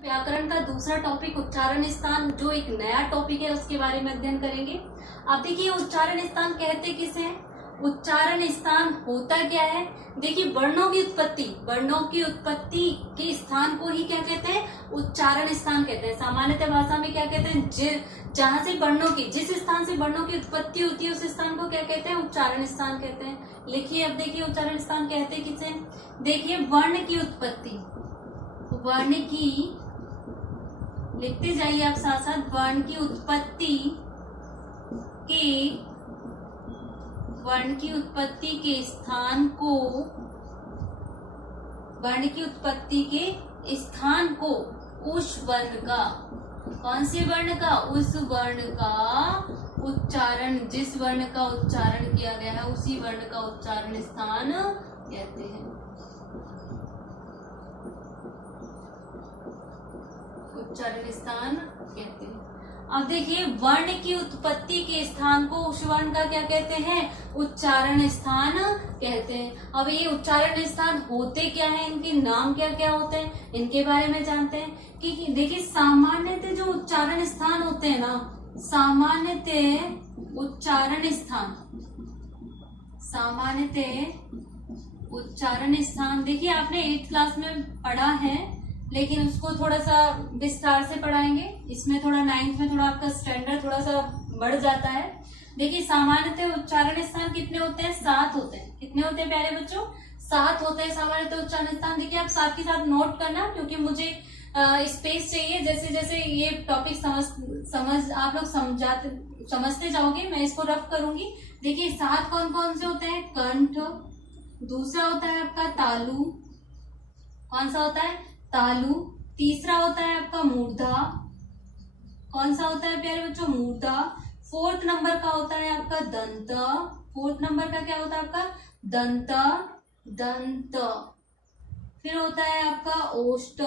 व्याकरण का दूसरा टॉपिक उच्चारण स्थान, जो एक नया टॉपिक है, उसके बारे में अध्ययन करेंगे। अब देखिए उच्चारण स्थान कहते किसे हैं? उच्चारण स्थान होता क्या है? देखिए वर्णों की उत्पत्ति के स्थान को ही क्या कहते हैं? उच्चारण स्थान कहते हैं। सामान्यतः भाषा में क्या कहते हैं? जहां से वर्णों की, जिस स्थान से वर्णों की उत्पत्ति होती है उस स्थान को क्या कहते हैं? उच्चारण स्थान कहते हैं। लिखिए, अब देखिए उच्चारण स्थान कहते किसे? देखिए वर्ण की उत्पत्ति, वर्ण की, लिखते जाइए आप साथ साथ, वर्ण की उत्पत्ति के स्थान को, वर्ण की उत्पत्ति के स्थान को उस वर्ण का, कौन से वर्ण का? उस वर्ण का उच्चारण, जिस वर्ण का उच्चारण किया गया है उसी वर्ण का उच्चारण स्थान कहते हैं। उच्चारण स्थान कहते हैं। अब देखिए वर्ण की उत्पत्ति के स्थान को उस वर्ण का क्या कहते हैं? उच्चारण स्थान कहते हैं। अब ये उच्चारण स्थान होते क्या है, इनके नाम क्या क्या होते हैं, इनके बारे में जानते हैं। कि देखिए सामान्यतः जो उच्चारण स्थान होते हैं ना, सामान्यतः उच्चारण स्थान, देखिए आपने 8th क्लास में पढ़ा है, लेकिन उसको थोड़ा सा विस्तार से पढ़ाएंगे। इसमें थोड़ा 9th में थोड़ा आपका स्टैंडर्ड थोड़ा सा बढ़ जाता है। देखिए सामान्यतः उच्चारण स्थान कितने होते हैं? 7 होते हैं। कितने होते हैं प्यारे बच्चों? 7 होते हैं सामान्यतः उच्चारण स्थान। देखिए आप साथ के साथ नोट करना, क्योंकि मुझे स्पेस चाहिए। जैसे जैसे ये टॉपिक समझ आप लोग समझते जाओगे, मैं इसको रफ करूंगी। देखिए 7 कौन कौन से होते हैं? कंठ, दूसरा होता है आपका तालु, कौन सा होता है? तालु। तीसरा होता है आपका मूर्धा, कौन सा होता है प्यारे बच्चों? मूर्धा। 4th नंबर का होता है आपका दंत, 4th नंबर का क्या होता है आपका? दंत। फिर होता है आपका ओष्ठ,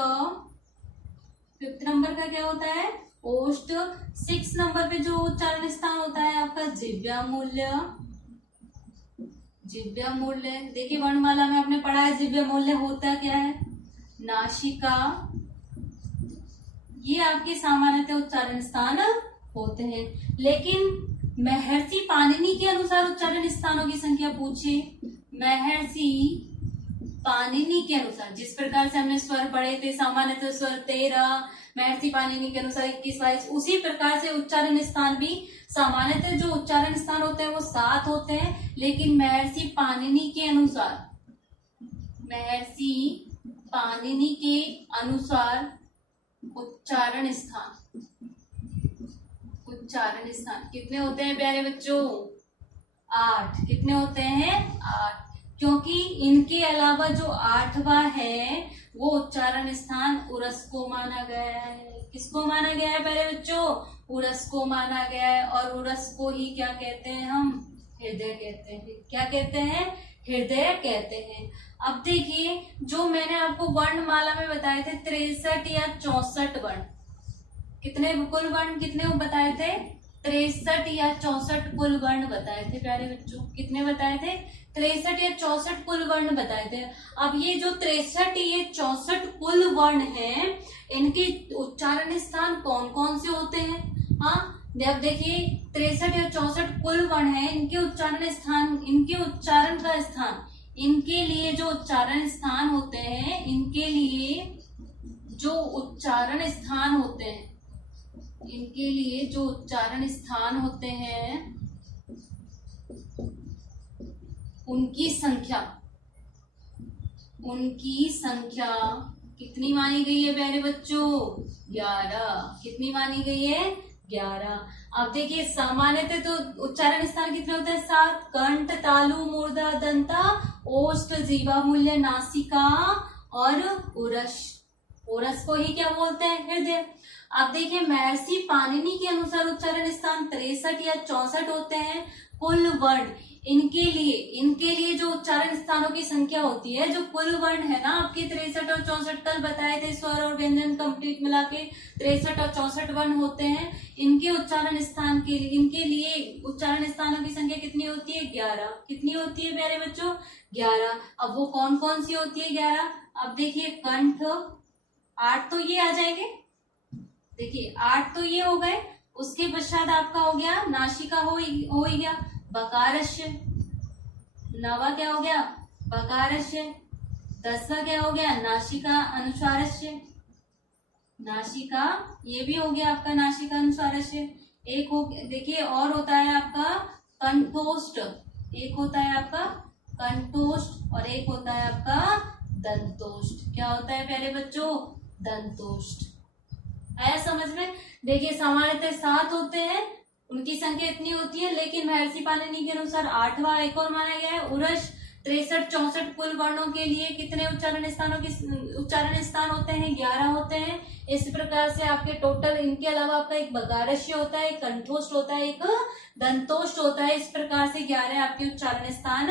5th नंबर का क्या होता है? ओष्ठ। 6th नंबर पे जो उच्चारण स्थान होता है आपका जिह्वामूल्य। देखिए वर्णमाला में आपने पढ़ा है जिह्वामूल्य होता क्या है? नासिका। ये आपके सामान्यतः उच्चारण स्थान होते हैं। लेकिन महर्षि पाणिनि के अनुसार उच्चारण स्थानों की संख्या पूछे, महर्षि पाणिनि के अनुसार, जिस प्रकार से हमने स्वर पढ़े थे, सामान्यतः स्वर 13, महर्षि पाणिनि के अनुसार 21-22, उसी प्रकार से उच्चारण स्थान भी सामान्यतः जो उच्चारण स्थान होते हैं वो 7 होते हैं। लेकिन महर्षि पाणिनि के अनुसार उच्चारण स्थान कितने होते हैं प्यारे बच्चों? 8। कितने होते हैं? 8। क्योंकि इनके अलावा जो 8वां है वो उच्चारण स्थान उरस को माना गया है। किसको माना गया है प्यारे बच्चों? उरस को माना गया है। और उरस को ही क्या कहते हैं हम? हृदय कहते हैं। क्या कहते हैं? हृदय कहते हैं। अब देखिए जो मैंने आपको वर्णमाला में बताए थे 63 या 64 वर्ण, कितने कुल वर्ण कितने बताए थे? 63 या 64 कुल वर्ण बताए थे प्यारे बच्चों। कितने बताए थे? 63 या 64 कुल वर्ण बताए थे। अब ये जो 63 या 64 कुल वर्ण हैं, इनके उच्चारण स्थान कौन कौन से होते हैं? हाँ, अब देखिए 63 या 64 कुल वर्ण है, इनके उच्चारण का स्थान, इनके लिए जो उच्चारण स्थान होते हैं, उनकी संख्या कितनी मानी गई है प्यारे बच्चों? 11। कितनी मानी गई है? 11। अब देखिए सामान्यतः तो उच्चारण स्थान कितने होते हैं? 7। कंठ, तालु, मूर्धा, दंता, ओष्ठ, जिह्वामूल्य, नासिका और उरस को ही क्या बोलते हैं? हृदय। अब देखिए महर्षि पाणिनि के अनुसार उच्चारण स्थान 63 या 64 होते हैं कुल वर्ण। इनके लिए जो उच्चारण स्थानों की संख्या होती है, जो कुल वर्ण है ना आपके 63 और 64 कल बताए थे, स्वर और व्यंजन कंप्लीट मिला के 63 और 64 वर्ण होते हैं। इनके उच्चारण स्थानों की संख्या कितनी होती है? 11। कितनी होती है प्यारे बच्चों? 11। अब वो कौन कौन सी होती है 11? अब देखिए कंठ, 8 तो ये आ जाएंगे, देखिए 8 तो ये हो गए। उसके पश्चात आपका हो गया नासिका हो ही गया, बकारस्य। 9वां क्या हो गया, बकारस्य। 10वां क्या हो गया, नासिका अनुस्वारस्य। नासिका ये भी हो गया आपका नासिका अनुस्वारस्य। एक हो, देखिए और होता है आपका कंठोष्ठ, एक होता है आपका कंठोष्ठ और एक होता है आपका दंतोष्ठ। क्या होता है प्यारे बच्चों, दंतोष्ठ। आया समझ में। देखिए सामान्यतः 7 होते हैं, उनकी संख्या इतनी होती है, लेकिन महर्षि पाणिनि के अनुसार 8वां एक और माना गया है। उरस 63-64 कुल वर्णों के लिए कितने उच्चारण स्थान होते हैं, 11 होते हैं। इस प्रकार से आपके टोटल, इनके अलावा आपका एक बगारस्य होता है, एक कंठोष्ठ होता है, एक दंतोष्ठ होता है। इस प्रकार से 11 आपके उच्चारण स्थान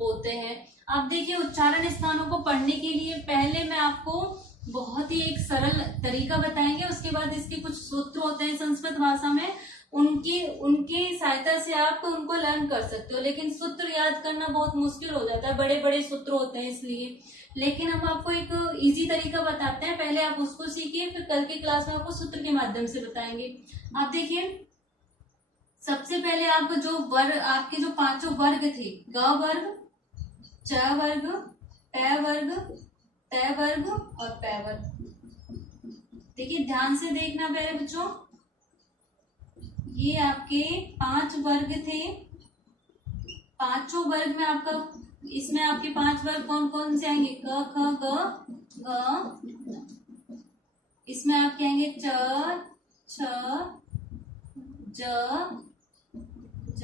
होते हैं। अब देखिए उच्चारण स्थानों को पढ़ने के लिए पहले मैं आपको बहुत ही एक सरल तरीका बताएंगे, उसके बाद इसके कुछ सूत्र होते हैं संस्कृत भाषा में, उनकी सहायता से आप उनको लर्न कर सकते हो। लेकिन सूत्र याद करना बहुत मुश्किल हो जाता है, बड़े बड़े सूत्र होते हैं इसलिए। लेकिन हम आपको एक इजी तरीका बताते हैं, पहले आप उसको सीखिए, फिर कल की क्लास में आपको सूत्र के माध्यम से बताएंगे। आप देखिए सबसे पहले आप जो वर्ग, आपके जो 5 वर्ग थे, ग वर्ग, च वर्ग, ट वर्ग, त वर्ग और पै वर्ग। देखिए ध्यान से देखना प्यारे बच्चों, ये आपके 5 वर्ग थे। 5 वर्ग में आपका, इसमें आपके 5 वर्ग कौन कौन से आएंगे, क ख ग घ। इसमें आपके आएंगे च छ ज ज।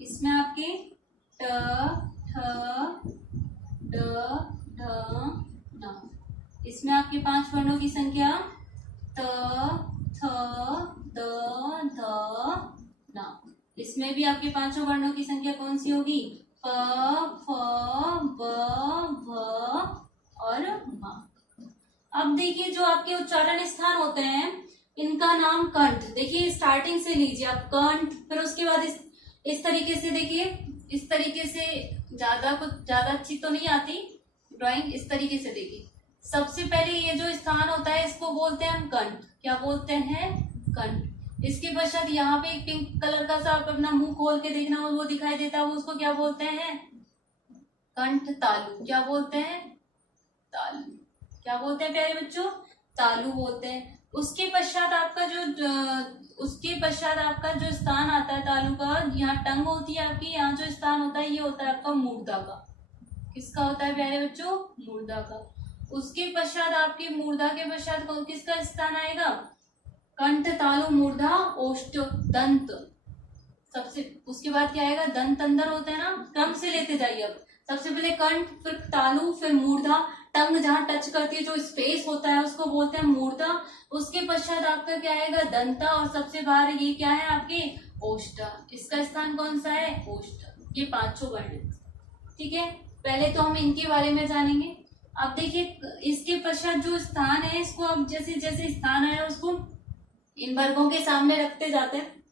इसमें आपके ट ठ ड ढ ण। इसमें आपके 5 वर्णों की संख्या त थ द ध न। इसमें भी आपके 5 वर्णों की संख्या कौन सी होगी, प फ ब भ और म। अब देखिए जो आपके उच्चारण स्थान होते हैं, इनका नाम कंठ। देखिए स्टार्टिंग से लीजिए आप कंठ, फिर उसके बाद इस तरीके से देखिए, इस तरीके से ज्यादा अच्छी तो नहीं आती ड्राइंग, इस तरीके से देखिए। सबसे पहले ये जो स्थान होता है इसको बोलते हैं हम कंठ। क्या बोलते हैं, कंठ। इसके पश्चात यहाँ पे एक पिंक कलर का सा, आप अपना मुंह खोल के देखना, वो दिखाई देता है, वो उसको क्या बोलते हैं, कंठ तालु। क्या बोलते हैं, तालु। क्या बोलते हैं प्यारे बच्चों, तालु बोलते हैं। उसके पश्चात आपका जो स्थान आता है तालु का, यहाँ टंग होती है आपकी, यहाँ जो स्थान होता है ये होता है आपका मूर्धा का। किसका होता है प्यारे बच्चों, मूर्धा का। उसके पश्चात आपके मूर्धा के पश्चात किसका स्थान आएगा, कंठ तालु मूर्धा ओष्ठ दंत। सबसे उसके बाद क्या आएगा, दंत अंदर होते हैं ना, क्रम से लेते जाइए। अब सबसे पहले कंठ, फिर तालु, फिर मूर्धा। टंग जहां टच करती है, जो स्पेस होता है उसको बोलते हैं मूर्धा। उसके पश्चात आपका क्या आएगा, दंता, और सबसे बाहर ये क्या है आपके, ओष्ठ। इसका स्थान कौन सा है, ओष्ठ। ये 5 वर्ण, ठीक है। पहले तो हम इनके बारे में जानेंगे। अब देखिए इसके पश्चात जो स्थान है, इसको अब जैसे जैसे स्थान आया उसको इन वर्गों के सामने रखते जाते हैं।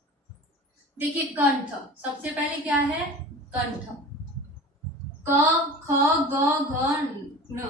देखिए कंठ, सबसे पहले क्या है, कंठ। क ख ग घ न,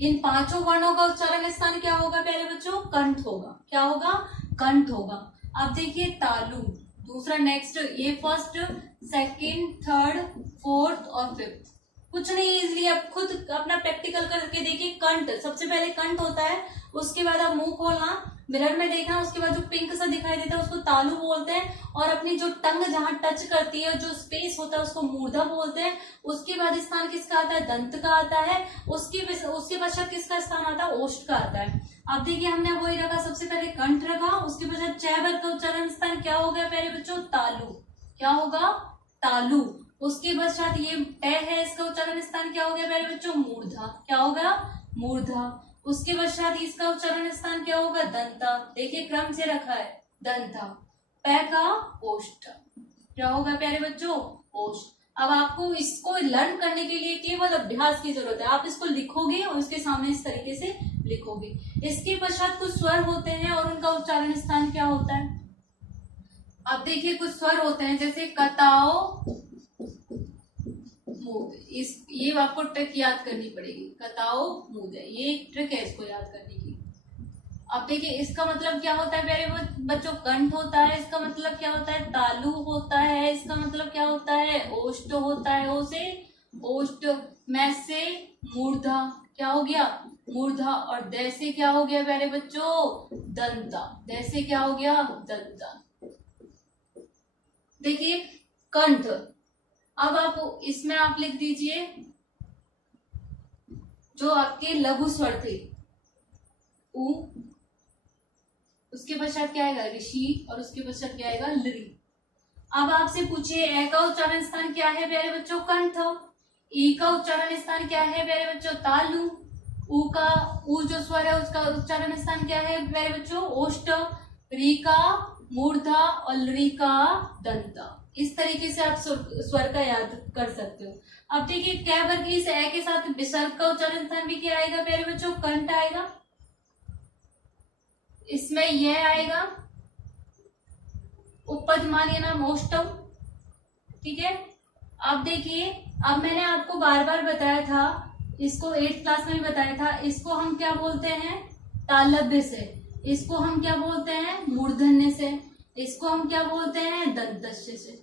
इन 5 वर्णों का उच्चारण स्थान क्या होगा प्यारे बच्चों, कंठ होगा। क्या होगा, कंठ होगा। अब देखिए तालु, दूसरा नेक्स्ट, ये फर्स्ट, सेकंड, थर्ड, फोर्थ और फिफ्थ। कुछ नहीं, इसलिए आप खुद अपना प्रैक्टिकल करके देखिए। कंठ, सबसे पहले कंठ होता है, उसके बाद आप मुंह खोलना, मिरर में देखना, उसके बाद जो पिंक सा दिखाई देता है उसको तालु बोलते हैं, और अपनी जो टंग जहां टच करती है, जो स्पेस होता है उसको मूर्धा बोलते हैं। उसके बाद स्थान किसका आता है, दंत का आता है। उसके पश्चात किसका स्थान आता है, ओष्ठ का आता है। अब देखिए हमने वही रखा, सबसे पहले कंठ रखा, उसके पश्चात च वर्ग का उच्चारण स्थान क्या हो गया प्यारे बच्चों, तालु। क्या होगा, तालु। उसके पश्चात ये ट है, इसका उच्चारण स्थान क्या हो गया प्यारे बच्चों, मूर्धा। क्या होगा, मूर्धा। उसके पश्चात इसका उच्चारण स्थान क्या होगा, दंता। देखिए क्रम से रखा है, दंता। पै का ओष्ठ। क्या होगा प्यारे बच्चों, ओष्ठ। अब आपको इसको लर्न करने के लिए केवल अभ्यास की जरूरत है। आप इसको लिखोगे और उसके सामने इस तरीके से लिखोगे। इसके पश्चात कुछ स्वर होते हैं और उनका उच्चारण स्थान क्या होता है। अब देखिए कुछ स्वर होते हैं, जैसे कताओ, मूद। इस ये आपको ट्रिक याद करनी पड़ेगी, कताओ मूद है, ये एक ट्रिक है इसको याद करने की। अब देखिए इसका मतलब क्या होता है प्यारे बच्चों, कंठ होता है, इसका मतलब क्या होता है तालु होता है, इसका मतलब क्या होता है ओष्ठ होता है, ओ से ओष्ठ, मैं से मूर्धा, क्या हो गया मूर्धा, और दै से क्या हो गया प्यारे बच्चों दंता, दै से क्या हो गया दंता। देखिए कंठ, अब आप इसमें आप लिख दीजिए जो आपके लघु स्वर थे उ, उसके पश्चात क्या आएगा ऋषि, और उसके पश्चात क्या आएगा लृ। अब आपसे पूछिए ए का उच्चारण स्थान क्या है प्यारे बच्चों कंठ, ई का उच्चारण स्थान क्या है प्यारे बच्चों तालु, उ जो स्वर है उसका उच्चारण स्थान क्या है प्यारे बच्चों ओष्ठ, री का मूर्धा और लृ का दंता। इस तरीके से आप स्वर का याद कर सकते हो। अब देखिए क्या वर्ग इस ए के साथ विसर्ग का उच्चारण स्थान भी क्या आएगा प्यारे बच्चों कंठ आएगा, इसमें यह आएगा उपपदमानीय नाम ओष्ठम, ठीक है। अब देखिए अब मैंने आपको बार बार बताया था, इसको 8th क्लास में भी बताया था, इसको हम क्या बोलते हैं तालव्य से, इसको हम क्या बोलते हैं मूर्धन्य से, इसको हम क्या बोलते हैं दंतस्य से,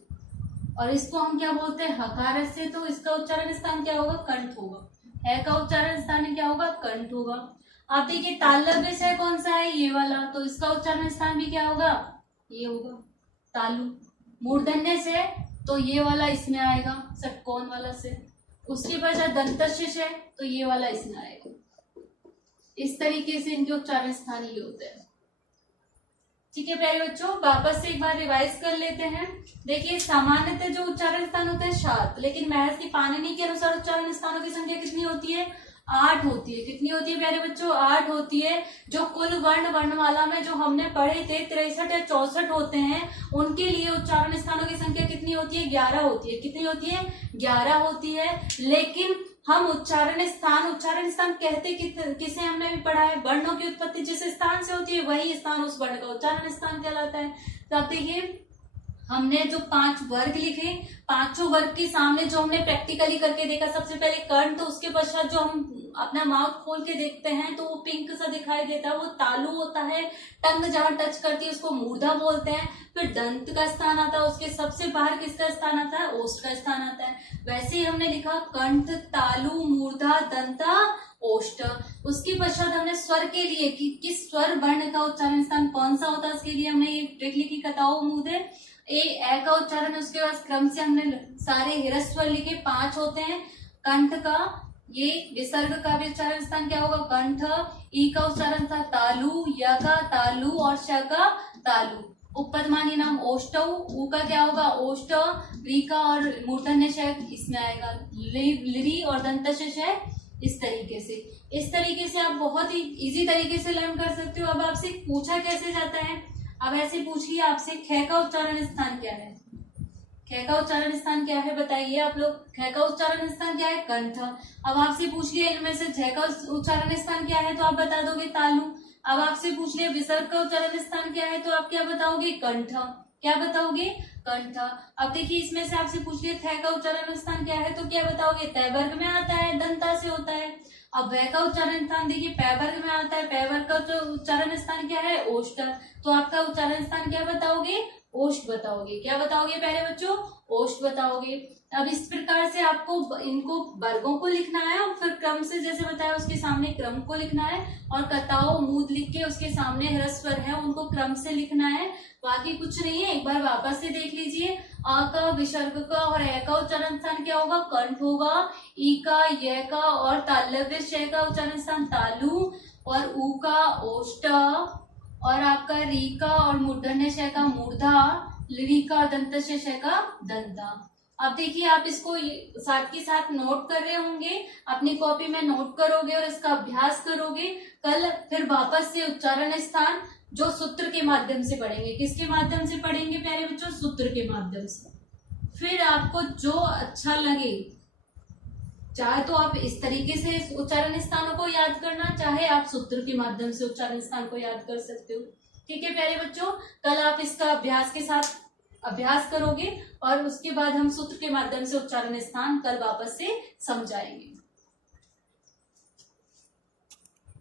और इसको हम क्या बोलते हैं हकार से। तो इसका उच्चारण स्थान क्या होगा कंठ होगा, है का उच्चारण स्थान क्या होगा कंठ होगा। आप देखिए तालव्य से कौन सा है ये वाला, तो इसका उच्चारण स्थान भी क्या होगा ये होगा तालु। मूर्धन्य से तो ये वाला इसमें आएगा षटकोण वाला से, उसके बाद दंतस्य है तो ये वाला इसमें आएगा। इस तरीके से इनके उच्चारण स्थान ये होते हैं, ठीक है प्यारे बच्चों। वापस से एक बार रिवाइज कर लेते हैं। देखिए सामान्यतः जो उच्चारण स्थान होते हैं 7, लेकिन महर्षि पाणिनि के अनुसार उच्चारण स्थानों की संख्या कितनी होती है 8 होती है। कितनी होती है प्यारे बच्चों 8 होती है। जो कुल वर्णमाला में जो हमने पढ़े थे 63 या 64 होते हैं, उनके लिए उच्चारण स्थानों की संख्या कितनी होती है 11 होती है। कितनी होती है 11 होती है। लेकिन हम उच्चारण स्थान कहते किसे हमने भी पढ़ा है, वर्णों की उत्पत्ति जिस स्थान से होती है वही स्थान उस वर्ण का उच्चारण स्थान कहलाता है। तो आप देखिए हमने जो 5 वर्ग लिखे, पांचों वर्ग के सामने जो हमने प्रैक्टिकली करके देखा, सबसे पहले कर्ण, तो उसके पश्चात जो हम अपना माउथ खोल के देखते हैं तो वो पिंक सा दिखाई देता है, वो तालु होता है। टंग जहां टच करती है उसको मूर्धा बोलते हैं। फिर दंत का स्थान आता है, उसके सबसे बाहर किसका स्थान आता है ओष्ठ का स्थान आता है। वैसे ही हमने लिखा कंठ तालु मूर्धा दंता ओष्ठ। उसके पश्चात हमने स्वर के लिए कि किस स्वर वर्ण का उच्चारण स्थान कौन सा होता है, उसके लिए हमने ये ट्रिक लिखी कताओ मूदे ए का उच्चारण। उसके बाद क्रम से हमने सारे ह्रस्व लिखे 5 होते हैं। कंठ का ये विसर्ग का भी उच्चारण स्थान क्या होगा कंठ। ई का उच्चारण था तालु, य का तालु और श का तालु। उपपदमानी नाम ओष्ठ, उ का क्या होगा ओष्ठ, री का और मूर्धन्य श इसमें आएगा, लृ और दंतस्य श। इस तरीके से आप बहुत ही इजी तरीके से लर्न कर सकते हो। अब आपसे पूछा कैसे जाता है, अब ऐसे पूछिए आपसे ख का उच्चारण स्थान क्या है, ख का उच्चारण स्थान क्या है बताइए आप लोग। ख का उच्चारण स्थान क्या है कंठ। अब आपसे पूछ लिया इनमें से झ का उच्चारण स्थान क्या है तो आप बता दोगे तालु। अब आपसे पूछ लिया विसर्ग का उच्चारण स्थान क्या है तो आप क्या बताओगे कंठ। क्या बताओगे कंठ। अब देखिए इसमें से आपसे पूछ लिया थ का उच्चारण स्थान क्या है तो क्या बताओगे तय वर्ग में आता है, दंता से होता है। अब वह का उच्चारण स्थान देखिए पै वर्ग में आता है, पै वर्ग का जो उच्चारण स्थान क्या है ओष्ठ। तो आपका उच्चारण स्थान क्या बताओगे ओष्ठ बताओगे। क्या बताओगे प्यारे बच्चों ओष्ठ बताओगे। अब इस प्रकार से आपको इनको वर्गों को लिखना है और फिर क्रम से जैसे बताया उसके सामने क्रम को लिखना है, और कताओ मूद लिख के उसके सामने ह्रस्व स्वर है उनको क्रम से लिखना है। बाकी कुछ नहीं है, एक बार वापस से देख लीजिए। अ का विसर्ग का और ए का उच्चारण स्थान क्या होगा कंठ होगा। ई का य का और तालव्य श का उच्चारण स्थान तालु, और उ का ओष्ठ, और आपका री का और मूर्धन्य श का मूर्धा, लृ का दंतस्य श का दंता। अब देखिए आप इसको साथ के साथ नोट कर रहे होंगे, अपनी कॉपी में नोट करोगे और इसका अभ्यास करोगे। कल फिर वापस से उच्चारण स्थान जो सूत्र के माध्यम से पढ़ेंगे। किसके माध्यम से पढ़ेंगे प्यारे बच्चों सूत्र के माध्यम से। फिर आपको जो अच्छा लगे, चाहे तो आप इस तरीके से उच्चारण स्थानों को याद करना, चाहे आप सूत्र के माध्यम से उच्चारण स्थान को याद कर सकते हो। ठीक है प्यारे बच्चों, कल आप इसका अभ्यास के साथ अभ्यास करोगे और उसके बाद हम सूत्र के माध्यम से उच्चारण स्थान कल वापस से समझाएंगे।